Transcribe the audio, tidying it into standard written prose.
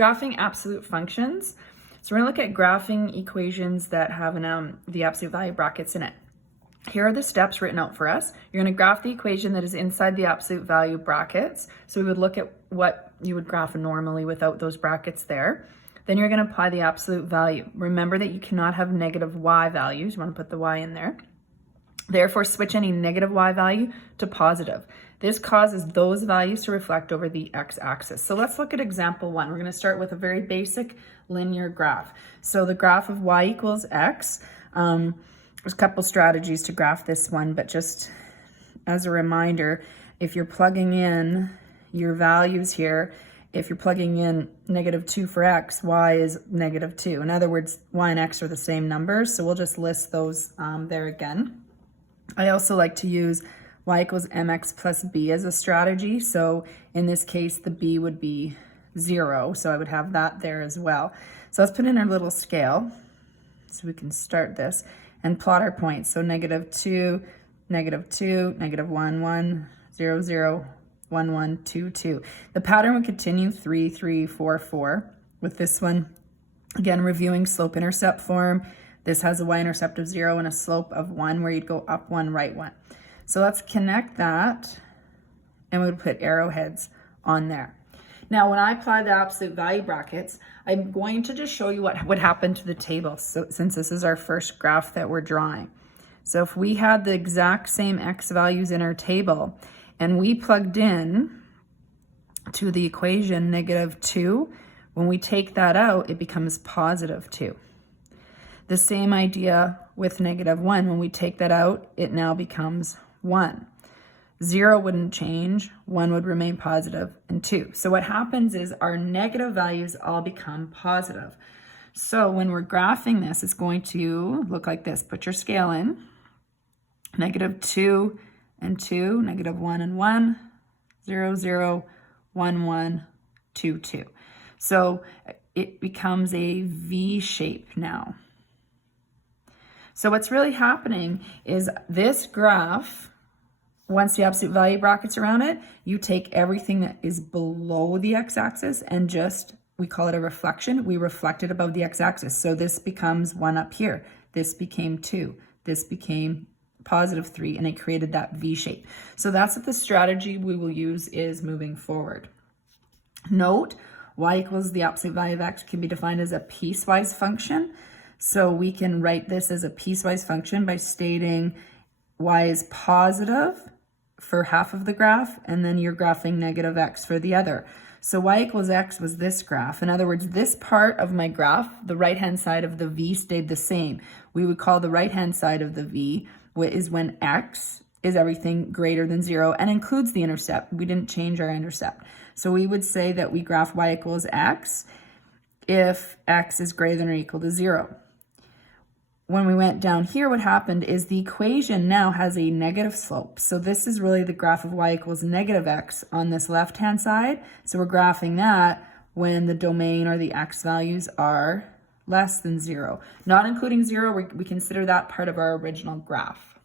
graphing absolute functions. So we're going to look at graphing equations that have the absolute value brackets in it. Here are the steps written out for us. You're going to graph the equation that is inside the absolute value brackets. So we would look at what you would graph normally without those brackets there. Then you're going to apply the absolute value. Remember that you cannot have negative y values. You want to put the y in there. Therefore, switch any negative y value to positive. This causes those values to reflect over the x-axis. So let's look at example 1. We're going to start with a very basic linear graph. So the graph of y equals x. There's a couple strategies to graph this one, but just as a reminder, if you're plugging in your values here, if you're plugging in -2 for x, y is -2. In other words, y and x are the same numbers, so we'll just list those there again. I also like to use y equals mx plus b as a strategy. So in this case, the b would be 0, so I would have that there as well. So let's put in our little scale so we can start this and plot our points. So -2, -2, -1, 1, 0, 0, 1, 1, 2, 2. The pattern would continue 3, 3, 4, 4. With this one, again, reviewing slope-intercept form. This has a y-intercept of 0 and a slope of 1 where you'd go up 1, right 1. So let's connect that and we'll put arrowheads on there. Now, when I apply the absolute value brackets, I'm going to just show you what would happen to the table, so, since this is our first graph that we're drawing. So if we had the exact same x values in our table and we plugged in to the equation -2, when we take that out, it becomes +2. The same idea with -1. When we take that out, it now becomes 1. 0 wouldn't change, 1 would remain positive, and 2. So what happens is our negative values all become positive. So when we're graphing this, it's going to look like this. Put your scale in. -2 and 2, -1 and 1, 0, 0, 1, 1, 2, 2. So it becomes a V shape now. So what's really happening is this graph, once the absolute value brackets around it, you take everything that is below the x-axis and just, we call it a reflection, we reflect it above the x-axis. So this becomes 1 up here. This became 2. This became +3, and it created that V shape. So that's what the strategy we will use is moving forward. Note, y equals the absolute value of x can be defined as a piecewise function. So we can write this as a piecewise function by stating y is positive for half of the graph, and then you're graphing -x for the other. So y equals x was this graph. In other words, this part of my graph, the right-hand side of the V stayed the same. We would call the right-hand side of the V is when x is everything greater than 0 and includes the intercept. We didn't change our intercept. So we would say that we graph y equals x if x is greater than or equal to 0. When we went down here, what happened is the equation now has a negative slope. So this is really the graph of y equals -x on this left-hand side. So we're graphing that when the domain or the x values are less than 0. Not including 0, we consider that part of our original graph.